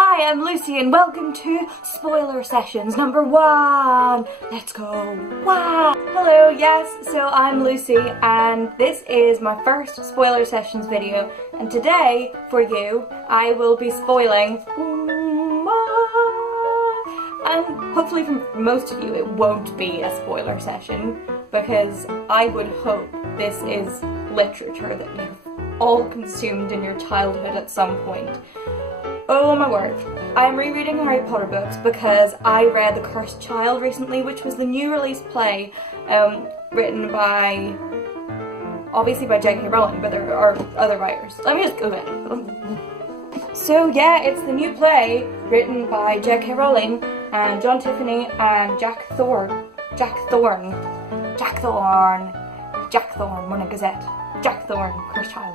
Hi, I'm Lucy and welcome to Spoiler Sessions number 1. Let's go. Wow. Hello, yes, so I'm Lucy and this is my first Spoiler Sessions video, and today, for you, I will be spoiling and hopefully for most of you it won't be a spoiler session, because I would hope this is literature that you've all consumed in your childhood at some point. Oh my word. I'm rereading Harry Potter books because I read The Cursed Child recently, which was the new release play written by, obviously by J.K. Rowling, but there are other writers. Let me just go in. So yeah, it's the new play written by J.K. Rowling and John Tiffany and Jack Thorne, Won a Gazette. Jack Thorne, Cursed Child.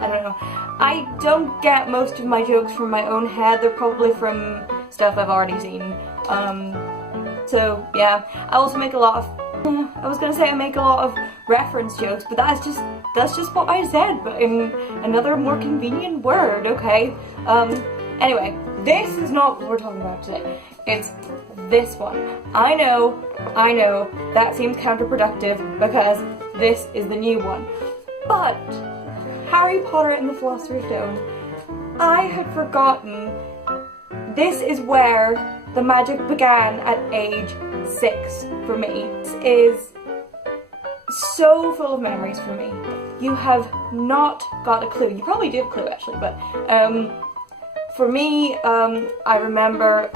I don't know. I don't get most of my jokes from my own head. They're probably from stuff I've already seen. So yeah, I also make a lot of, I was gonna say I make a lot of reference jokes, but that's just what I said, but in another more convenient word, okay? Anyway, this is not what we're talking about today. It's this one. I know, that seems counterproductive because this is the new one. But Harry Potter and the Philosopher's Stone, I had forgotten this is where the magic began at age 6 for me. This is so full of memories for me. You have not got a clue. You probably do have a clue actually, but for me, I remember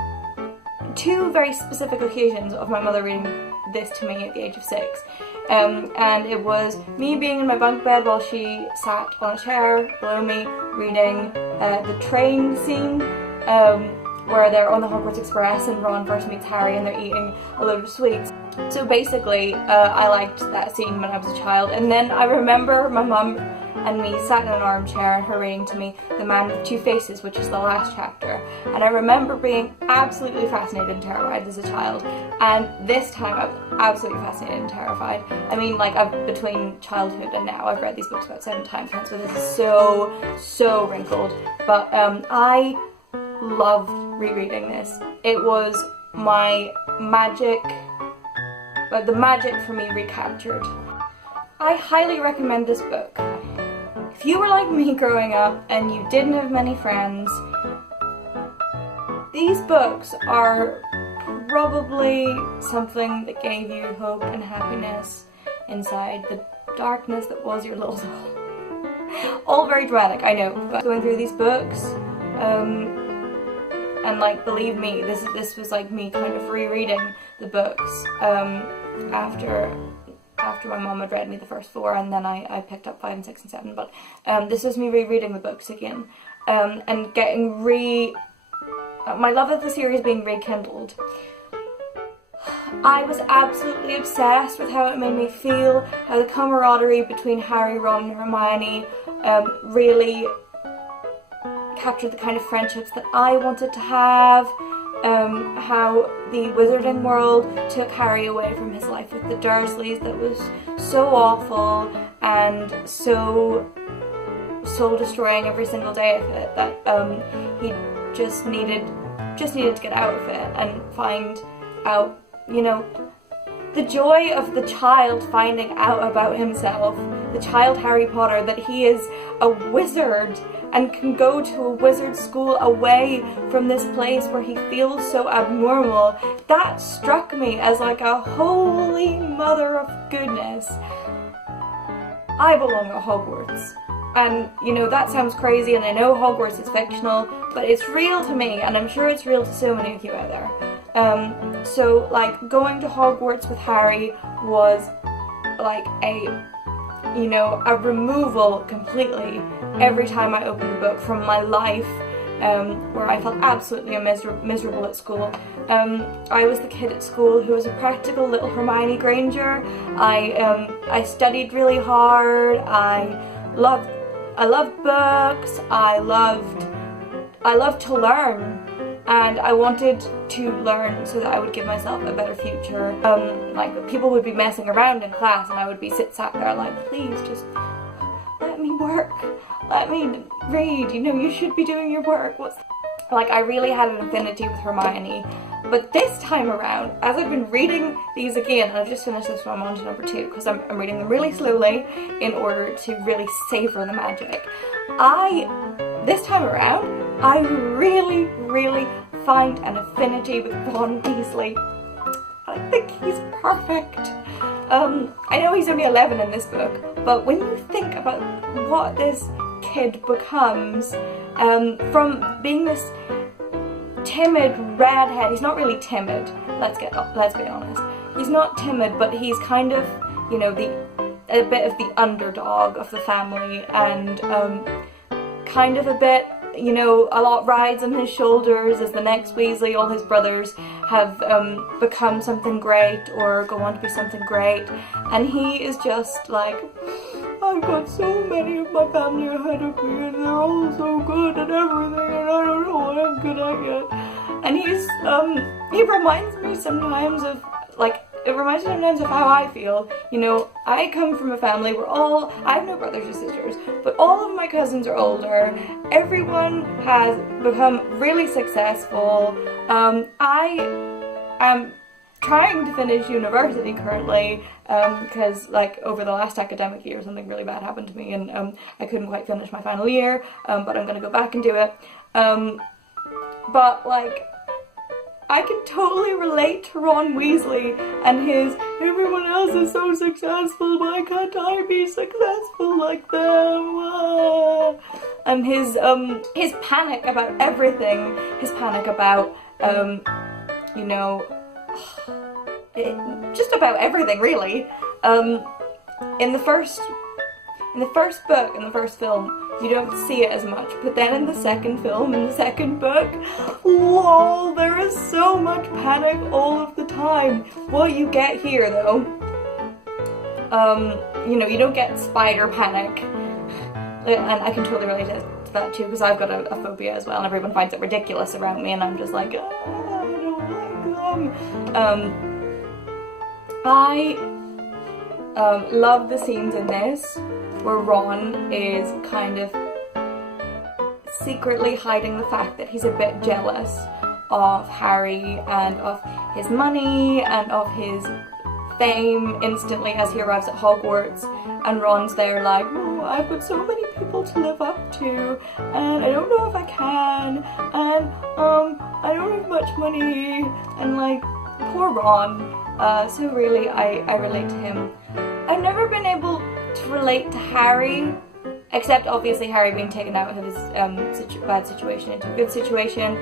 2 very specific occasions of my mother reading this to me at the age of 6. And it was me being in my bunk bed while she sat on a chair below me reading the train scene where they're on the Hogwarts Express and Ron first meets Harry and they're eating a load of sweets. So basically, I liked that scene when I was a child, and then I remember my mum and me sat in an armchair and her reading to me The Man with Two Faces, which is the last chapter, and I remember being absolutely fascinated and terrified as a child, and this time I was absolutely fascinated and terrified. I mean, like, between childhood and now, I've read these books about 7 times now, so this is so wrinkled, but I loved rereading this. It was my magic, the magic for me recaptured. I highly recommend this book. If you were like me growing up and you didn't have many friends, these books are probably something that gave you hope and happiness inside the darkness that was your little soul. All very dramatic, I know, but going through these books, and like, believe me, this was like me kind of rereading the books after my mom had read me the first 4, and then I picked up 5 and 6 and 7, but this was me rereading the books again, and getting my love of the series being rekindled. I was absolutely obsessed with how it made me feel, how the camaraderie between Harry, Ron and Hermione really captured the kind of friendships that I wanted to have, how the wizarding world took Harry away from his life with the Dursleys that was so awful and so soul-destroying every single day of it, that he just needed to get out of it and find out, you know, the joy of the child finding out about himself, the child Harry Potter, that he is a wizard and can go to a wizard school away from this place where he feels so abnormal. That struck me as like a holy mother of goodness. I belong at Hogwarts. And, you know, that sounds crazy, and I know Hogwarts is fictional, but it's real to me, and I'm sure it's real to so many of you out there. So, like, going to Hogwarts with Harry was like a removal completely every time I opened a book from my life, where I felt absolutely miserable at school. I was the kid at school who was a practical little Hermione Granger. I studied really hard. I loved books. I loved to learn. And I wanted to learn so that I would give myself a better future. Like, people would be messing around in class and I would be sat there like, please just let me work. Let me read. You know, you should be doing your work. like, I really had an affinity with Hermione. But this time around, as I've been reading these again, and I've just finished this one, I'm on to number 2, because I'm reading them really slowly in order to really savor the magic. This time around, I really, really find an affinity with Ron Weasley. I think he's perfect. I know he's only 11 in this book, but when you think about what this kid becomes, from being this timid redhead, he's not really timid, let's be honest. He's not timid, but he's kind of, you know, a bit of the underdog of the family, and kind of a bit, you know, a lot rides on his shoulders as the next Weasley. All his brothers have become something great or go on to be something great, and he is just like, I've got so many of my family ahead of me and they're all so good at everything and I don't know what I'm good at yet. And he reminds me sometimes of, like, it reminds me sometimes of how I feel. You know, I come from a family where I have no brothers or sisters, but all of my cousins are older. Everyone has become really successful. I am trying to finish university currently, because, like, over the last academic year something really bad happened to me and I couldn't quite finish my final year, but I'm gonna go back and do it. But, like, I can totally relate to Ron Weasley and his, everyone else is so successful, why can't I be successful like them? Ah. And his panic about everything, his panic about, you know, just about everything, really. In the first book, in the first film, you don't see it as much, but then in the second film, in the second book, lol, there is so much panic all of the time. What you get here, though, you know, you don't get spider panic, and I can totally relate to that too, because I've got a phobia as well, and everyone finds it ridiculous around me, and I'm just like, I don't like them. I love the scenes in this where Ron is kind of secretly hiding the fact that he's a bit jealous of Harry and of his money and of his fame instantly as he arrives at Hogwarts, and Ron's there like, oh, I've got so many people to live up to and I don't know if I can, and I don't have much money, and like, poor Ron. So really I relate to him. I've never been able to relate to Harry, except obviously Harry being taken out of his bad situation into a good situation,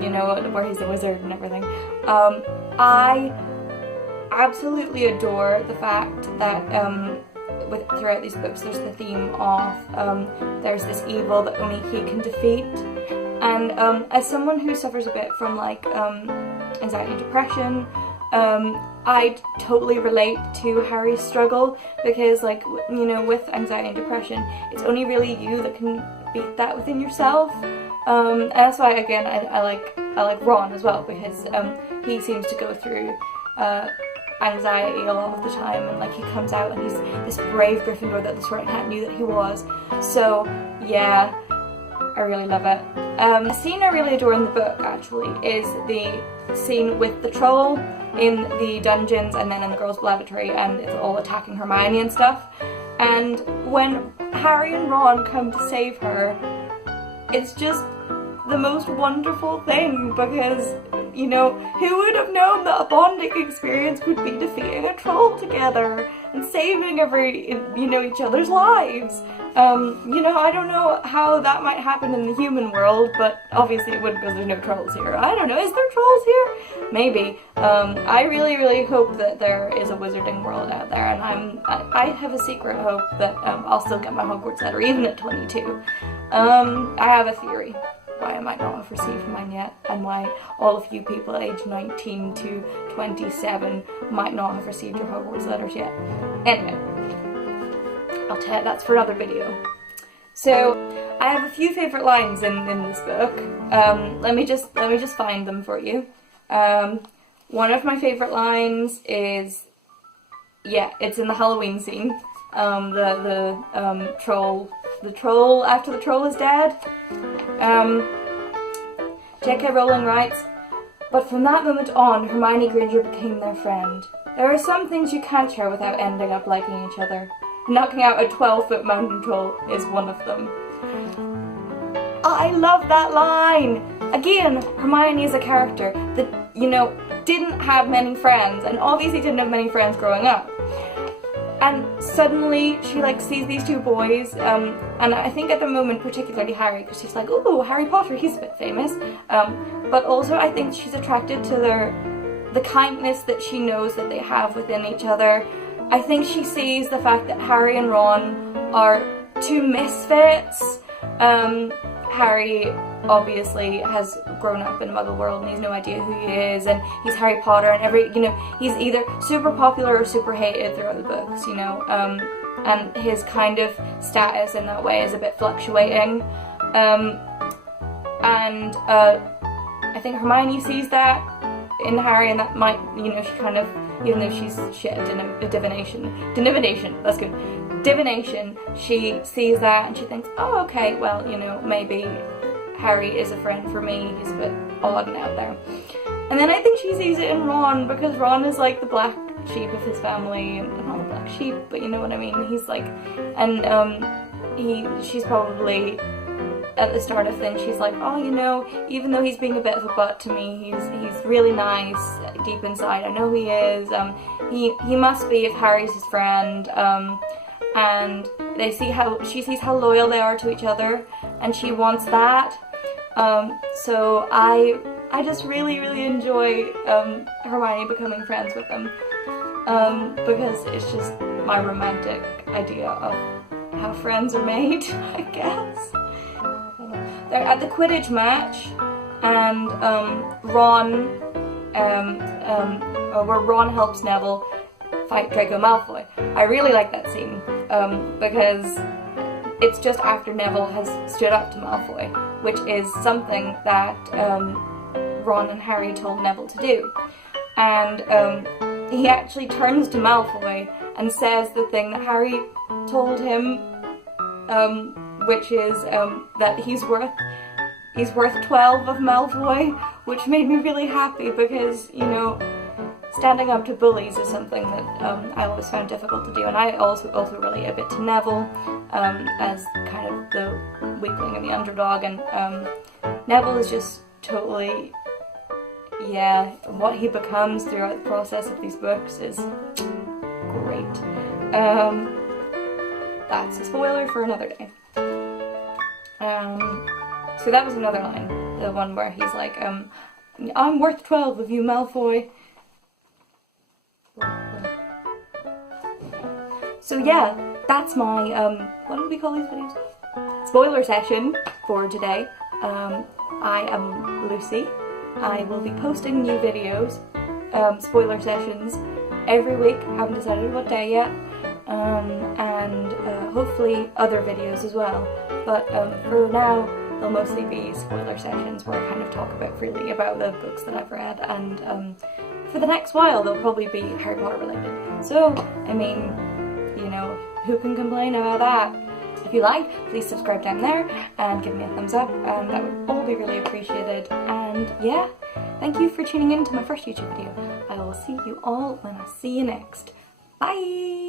you know, where he's a wizard and everything. I absolutely adore the fact that throughout these books there's the theme of there's this evil that only he can defeat, and as someone who suffers a bit from like anxiety and depression, I totally relate to Harry's struggle, because, like, you know, with anxiety and depression, it's only really you that can beat that within yourself. And that's why, again, I like Ron as well, because he seems to go through anxiety a lot of the time, and like, he comes out and he's this brave Gryffindor that the Sorting Hat knew that he was. So yeah, I really love it. A scene I really adore in the book, actually, is the scene with the troll in the dungeons and then in the girls' lavatory, and it's all attacking Hermione and stuff. And when Harry and Ron come to save her, it's just the most wonderful thing, because, you know, who would have known that a bonding experience would be defeating a troll together and saving each other's lives. You know, I don't know how that might happen in the human world, but obviously it wouldn't, because there's no trolls here. I don't know, is there trolls here? Maybe. I really, really hope that there is a wizarding world out there, and I have a secret hope that I'll still get my Hogwarts letter, even at 22. I have a theory why I might not have received mine yet, and why all of you people aged 19 to 27 might not have received your Hogwarts letters yet. Anyway, I'll tell you, that's for another video. So, I have a few favourite lines in this book. Let me just find them for you. One of my favourite lines is, yeah, it's in the Halloween scene. The troll after the troll is dead. J.K. Rowling writes, "But from that moment on, Hermione Granger became their friend. There are some things you can't share without ending up liking each other. Knocking out a 12-foot mountain troll is one of them." I love that line! Again, Hermione is a character that, you know, didn't have many friends, and obviously didn't have many friends growing up. And suddenly she like sees these two boys, and I think at the moment particularly Harry, because she's like, "Ooh, Harry Potter, he's a bit famous." But also I think she's attracted to the kindness that she knows that they have within each other. I think she sees the fact that Harry and Ron are two misfits. Harry obviously has grown up in a Muggle world and he's no idea who he is, and he's Harry Potter, and he's either super popular or super hated throughout the books, you know, and his kind of status in that way is a bit fluctuating, and I think Hermione sees that in Harry, and that might, you know, she kind of, even though she's shit at divination, that's good, divination, she sees that and she thinks, oh, okay, well, you know, maybe Harry is a friend for me, he's a bit odd and out there. And then I think she sees it in Ron, because Ron is like the black sheep of his family, and not the black sheep, but you know what I mean, he's like, and she's probably, at the start of things, she's like, oh, you know, even though he's being a bit of a butt to me, he's really nice deep inside, I know he is, he must be if Harry's his friend, and she sees how loyal they are to each other, and she wants that. So I just really, really enjoy Hermione becoming friends with them, because it's just my romantic idea of how friends are made, I guess. They're at the Quidditch match, and where Ron helps Neville fight Draco Malfoy. I really like that scene, because it's just after Neville has stood up to Malfoy, which is something that Ron and Harry told Neville to do. And he actually turns to Malfoy and says the thing that Harry told him, which is that he's worth 12 of Malfoy, which made me really happy, because, you know, standing up to bullies is something that I always found difficult to do, and I also relate a bit to Neville, as kind of the weakling and the underdog, and Neville is just totally, yeah, what he becomes throughout the process of these books is great. That's a spoiler for another day. So that was another line, the one where he's like, I'm worth 12 of you, Malfoy. So yeah, that's my, what did we call these videos? Spoiler session for today. I am Lucy. I will be posting new videos, spoiler sessions, every week. I haven't decided what day yet. And hopefully other videos as well. But for now, they'll mostly be spoiler sessions where I kind of talk freely about the books that I've read, and for the next while they'll probably be Harry Potter related. So, I mean, you know, who can complain about that? If you like, please subscribe down there and give me a thumbs up, and that would all be really appreciated. And yeah, thank you for tuning in to my first YouTube video. I will see you all when I see you next. Bye!